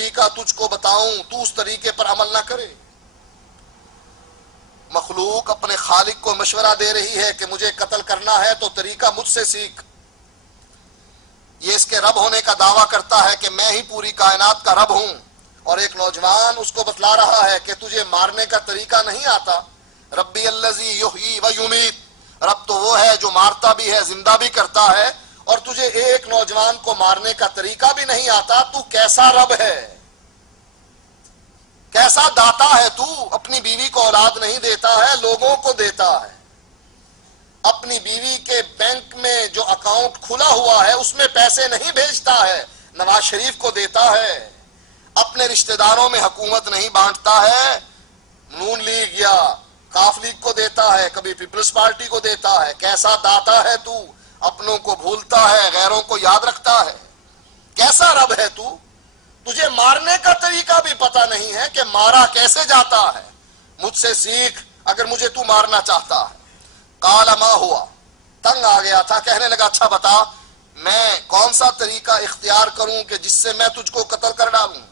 طریقہ تجھ کو بتاؤں تو اس طریقے پر عمل نہ کرے۔ مخلوق اپنے خالق کو مشورہ دے رہی ہے کہ مجھے قتل کرنا ہے تو طریقہ مجھ سے سیکھ۔ یہ اس کے رب ہونے کا دعویٰ کرتا ہے کہ میں ہی پوری کائنات کا رب ہوں، اور ایک نوجوان اس کو بتلا رہا ہے کہ تجھے مارنے کا طریقہ نہیں آتا۔ ربی الذی یحیی و یمیت، رب تو وہ ہے جو مارتا بھی ہے زندہ بھی کرتا ہے، اور تجھے ایک نوجوان کو مارنے کا طریقہ بھی نہیں آتا، تو کیسا رب ہے، کیسا داتا ہے تو؟ اپنی بیوی کو اولاد نہیں دیتا ہے، لوگوں کو دیتا ہے۔ اپنی بیوی کے بینک میں جو اکاؤنٹ کھلا ہوا ہے اس میں پیسے نہیں بھیجتا ہے، نواز شریف کو دیتا ہے۔ اپنے رشتہ داروں میں حکومت نہیں بانٹتا ہے، نون لیگ یا کاف لیگ کو دیتا ہے، کبھی پیپلز پارٹی کو دیتا ہے۔ کیسا داتا ہے تو؟ اپنوں کو بھولتا ہے، غیروں کو یاد رکھتا ہے۔ کیسا رب ہے تو؟ تجھے مارنے کا طریقہ بھی پتہ نہیں ہے کہ مارا کیسے جاتا ہے، مجھ سے سیکھ اگر مجھے تو مارنا چاہتا ہے۔ قال ما ہوا، تنگ آ گیا تھا، کہنے لگا اچھا بتا میں کون سا طریقہ اختیار کروں کہ جس سے میں تجھ کو قتل کر ڈالوں؟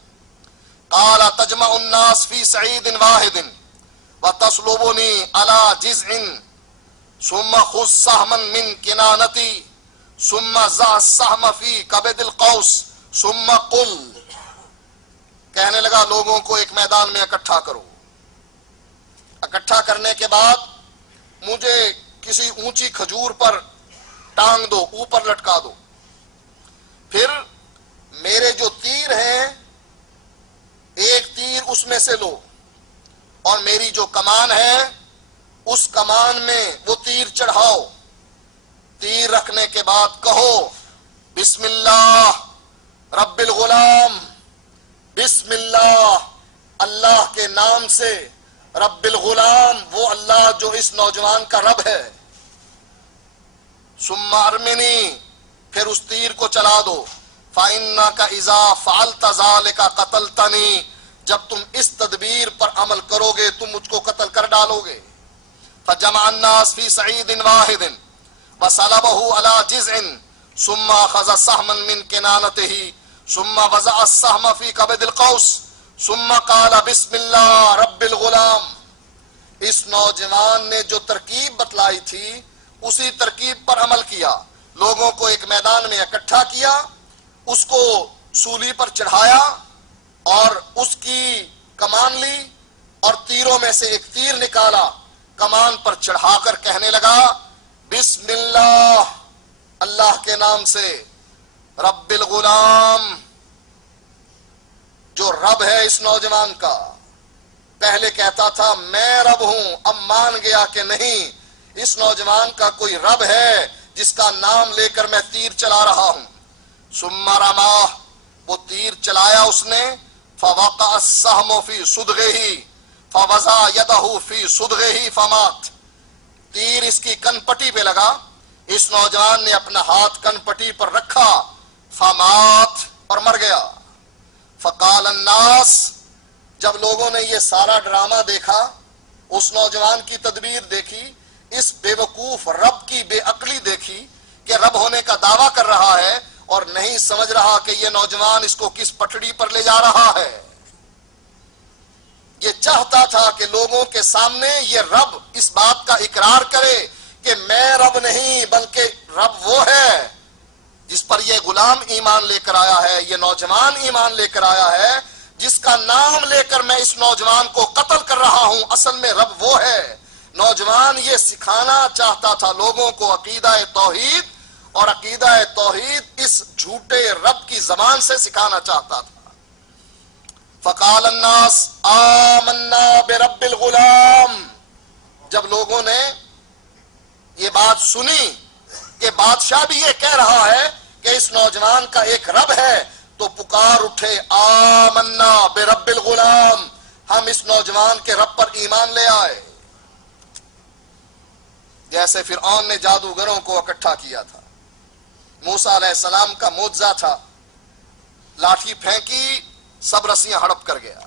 قال تجمع الناس فی سعید واحد وتصلبنی علی جزع ثم خذ سہما من کنانتی ثم ضع السہم فی کبد القوس ثم قل، کہنے لگا لوگوں کو ایک میدان میں اکٹھا کرو، اکٹھا کرنے کے بعد مجھے کسی اونچی کھجور پر ٹانگ دو، اوپر لٹکا دو، پھر میرے جو تیر ہیں ایک تیر اس میں سے لو، اور میری جو کمان ہے اس کمان میں وہ تیر چڑھاؤ، تیر رکھنے کے بعد کہو بسم اللہ رب الغلام، بسم اللہ اللہ کے نام سے، رب الغلام وہ اللہ جو اس نوجوان کا رب ہے، ثم ارمنی پھر اس تیر کو چلا دو، فإنک اذا فعلت ذلک قتلتنی، جب تم اس تدبیر پر عمل کرو گے تم مجھ کو قتل کر ڈالو گے۔ فجمع الناس فی سعید واحد وصلبه على جزع ثم اخذ سہما من کنانته ثم وضع السہم فی کبد القوس ثم قال بسم اللہ رب الغلام۔ اس نوجوان نے جو ترکیب بتلائی تھی اسی ترکیب پر عمل کیا، لوگوں کو ایک میدان میں اکٹھا کیا، اس کو سولی پر چڑھایا اور اس کی کمان لی اور تیروں میں سے ایک تیر نکالا، کمان پر چڑھا کر کہنے لگا بسم اللہ اللہ کے نام سے، رب الغلام جو رب ہے اس نوجوان کا۔ پہلے کہتا تھا میں رب ہوں، اب مان گیا کہ نہیں اس نوجوان کا کوئی رب ہے جس کا نام لے کر میں تیر چلا رہا ہوں۔ ثم رماہ، وہ تیر چلایا اس نے، فوقع السہم فی صدغہ فوضع یدہ فی صدغہ فمات، تیر اس کی کن پٹی پہ لگا، اس نوجوان نے اپنا ہاتھ کن پٹی پر رکھا، فمات اور مر گیا۔ فقال الناس، جب لوگوں نے یہ سارا ڈرامہ دیکھا، اس نوجوان کی تدبیر دیکھی، اس بے وقوف رب کی بے عقلی دیکھی کہ رب ہونے کا دعویٰ کر رہا ہے اور نہیں سمجھ رہا کہ یہ نوجوان اس کو کس پٹڑی پر لے جا رہا ہے۔ یہ چاہتا تھا کہ لوگوں کے سامنے یہ رب اس بات کا اقرار کرے کہ میں رب نہیں بلکہ رب وہ ہے جس پر یہ غلام ایمان لے کر آیا ہے، یہ نوجوان ایمان لے کر آیا ہے، جس کا نام لے کر میں اس نوجوان کو قتل کر رہا ہوں، اصل میں رب وہ ہے۔ نوجوان یہ سکھانا چاہتا تھا لوگوں کو عقیدہ توحید، اور عقیدہ توحید اس جھوٹے رب کی زبان سے سکھانا چاہتا تھا۔ فقال الناس آمنا برب الغلام، جب لوگوں نے یہ بات سنی کہ بادشاہ بھی یہ کہہ رہا ہے کہ اس نوجوان کا ایک رب ہے، تو پکار اٹھے آمنا برب الغلام، ہم اس نوجوان کے رب پر ایمان لے آئے۔ جیسے فرعون نے جادوگروں کو اکٹھا کیا تھا، موسیٰ علیہ السلام کا معجزہ تھا، لاٹھی پھینکی سب رسیاں ہڑپ کر گیا۔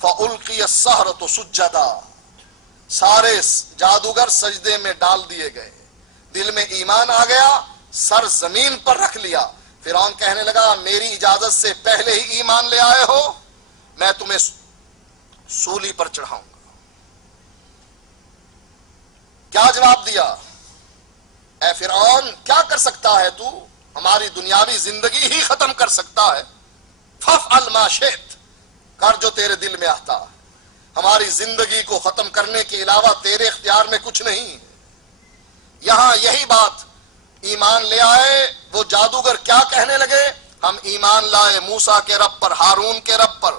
فَأُلْقِيَ السَّحَرَةُ سُجَّدًا، سارے جادوگر سجدے میں ڈال دیے گئے، دل میں ایمان آ گیا، سر زمین پر رکھ لیا۔ فرعون کہنے لگا میری اجازت سے پہلے ہی ایمان لے آئے ہو، میں تمہیں سولی پر چڑھاؤں گا۔ کیا جواب دیا؟ اے فرعون کیا کر سکتا ہے تو؟ ہماری دنیاوی زندگی ہی ختم کر سکتا ہے۔ فافعل ما شئت، کر جو تیرے دل میں آتا ہے، ہماری زندگی کو ختم کرنے کے علاوہ تیرے اختیار میں کچھ نہیں۔ یہاں یہی بات ایمان لے آئے وہ جادوگر کیا کہنے لگے؟ ہم ایمان لائے موسیٰ کے رب پر، ہارون کے رب پر۔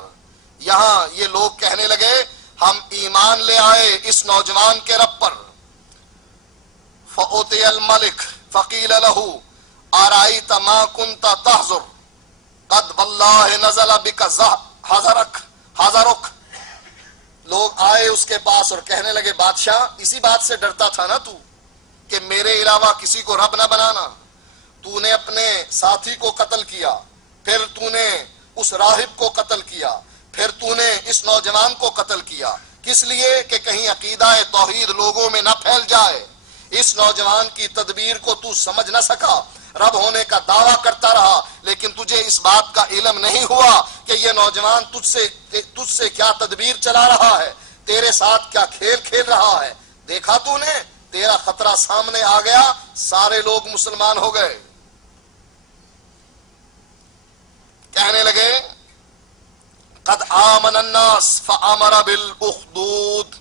یہاں یہ لوگ کہنے لگے ہم ایمان لے آئے اس نوجوان کے رب پر۔ فَأُوتِيَ الْمَلِكُ فَقِيلَ لَهُ أَرَأَيْتَ مَا كُنْتَ تَحْذُرُ قَدْ وَاللَّهِ نَزَلَ بِكَ حَذَرُكَ۔ لوگ آئے اس کے پاس اور کہنے لگے بادشاہ اسی بات سے ڈرتا تھا نا تو کہ میرے علاوہ کسی کو رب نہ بنانا، تو نے اپنے ساتھی کو قتل کیا، پھر تو نے اس راہب کو قتل کیا، پھر تو نے اس نوجوان کو قتل کیا، کس لیے کہ کہیں عقیدہ توحید لوگوں میں نہ پھیل جائے۔ اس نوجوان کی تدبیر کو تو سمجھ نہ سکا، رب ہونے کا دعویٰ کرتا رہا، لیکن تجھے اس بات کا علم نہیں ہوا کہ یہ نوجوان تجھ سے کیا تدبیر چلا رہا ہے، تیرے ساتھ کیا کھیل کھیل رہا ہے۔ دیکھا تو نے، تیرا خطرہ سامنے آ گیا، سارے لوگ مسلمان ہو گئے۔ کہنے لگے قد آمن الناس فامر بالاخدود۔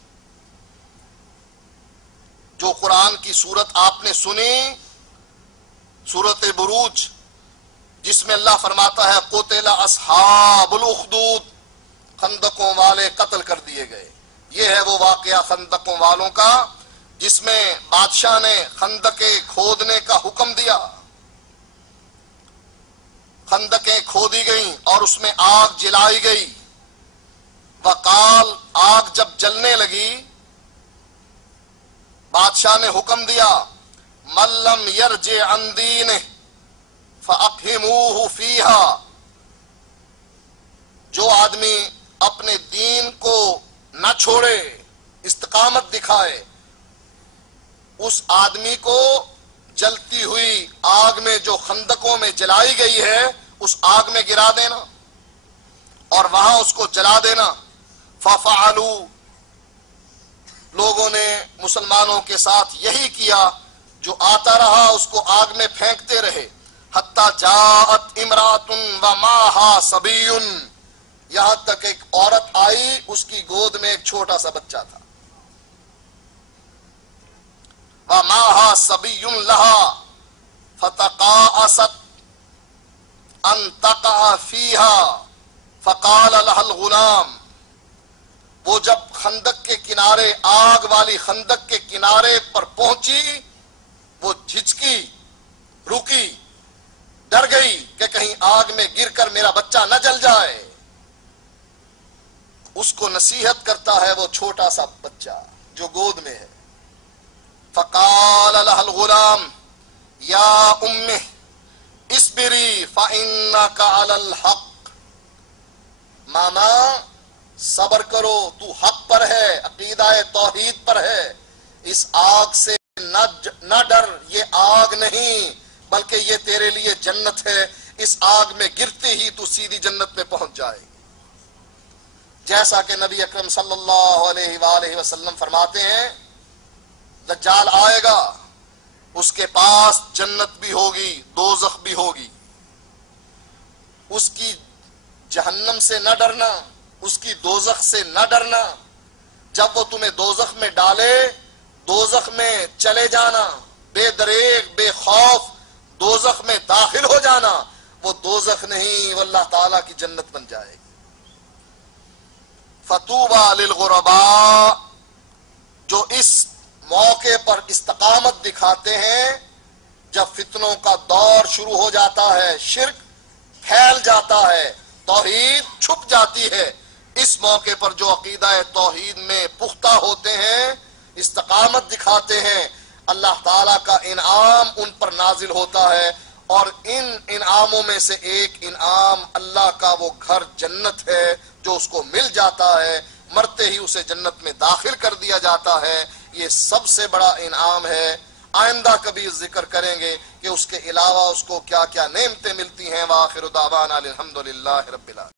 جو قرآن کی صورت آپ نے سنی، سورۃ بروج، جس میں اللہ فرماتا ہے قتل اصحاب الاخدود، خندقوں والے قتل کر دیے گئے، یہ ہے وہ واقعہ خندقوں والوں کا جس میں بادشاہ نے خندقیں کھودنے کا حکم دیا۔ خندقیں کھودی گئیں اور اس میں آگ جلائی گئی۔ وقال، آگ جب جلنے لگی بادشاہ نے حکم دیا من لم یرجع عن دینہ فاقہموہ فیہا، جو آدمی اپنے دین کو نہ چھوڑے، استقامت دکھائے، اس آدمی کو جلتی ہوئی آگ میں جو خندقوں میں جلائی گئی ہے اس آگ میں گرا دینا اور وہاں اس کو جلا دینا۔ ففعلوا، لوگوں نے مسلمانوں کے ساتھ یہی کیا، جو آتا رہا اس کو آگ میں پھینکتے رہے۔ حتی جاءت امرأۃ ومعها صبی، یہاں تک ایک عورت آئی، اس کی گود میں ایک چھوٹا سا بچہ تھا۔ وَمَعَهَا صَبِيٌّ لَهَا فَتَقَاءَسَتْ أَن تَقَعَ فِيهَا فَقَالَ لَهَا الْغُلَامُ، وہ جب خندق کے کنارے، آگ والی خندق کے کنارے پر پہنچی، وہ جھجکی، رکی، ڈر گئی کہ کہیں آگ میں گر کر میرا بچہ نہ جل جائے۔ اس کو نصیحت کرتا ہے وہ چھوٹا سا بچہ جو گود میں ہے۔ فقال لها الغلام یا امہ اصبری فإنک علی الحق، ماما صبر کرو، تو حق پر ہے، عقیدہ توحید پر ہے، اس آگ سے نہ ڈر، یہ آگ نہیں بلکہ یہ تیرے لیے جنت ہے، اس آگ میں گرتے ہی تو سیدھی جنت میں پہنچ جائے گی۔ جیسا کہ نبی اکرم صلی اللہ علیہ وآلہ وسلم فرماتے ہیں دجال آئے گا، اس کے پاس جنت بھی ہوگی، دوزخ بھی ہوگی، اس کی جہنم سے نہ ڈرنا، اس کی دوزخ سے نہ ڈرنا، جب وہ تمہیں دوزخ میں ڈالے، دوزخ میں چلے جانا، بے دریغ بے خوف دوزخ میں داخل ہو جانا، وہ دوزخ نہیں، وہ اللہ تعالیٰ کی جنت بن جائے گی۔ فطوبى للغرباء، جو اس موقع پر استقامت دکھاتے ہیں، جب فتنوں کا دور شروع ہو جاتا ہے، شرک پھیل جاتا ہے، توحید چھپ جاتی ہے، اس موقع پر جو عقیدہ توحید میں پختہ ہوتے ہیں، استقامت دکھاتے ہیں، اللہ تعالیٰ کا انعام ان پر نازل ہوتا ہے، اور ان انعاموں میں سے ایک انعام اللہ کا وہ گھر جنت ہے جو اس کو مل جاتا ہے، مرتے ہی اسے جنت میں داخل کر دیا جاتا ہے۔ یہ سب سے بڑا انعام ہے۔ آئندہ کبھی ذکر کریں گے کہ اس کے علاوہ اس کو کیا کیا نعمتیں ملتی ہیں۔ وآخر دعوانا الحمدللہ رب العالمین۔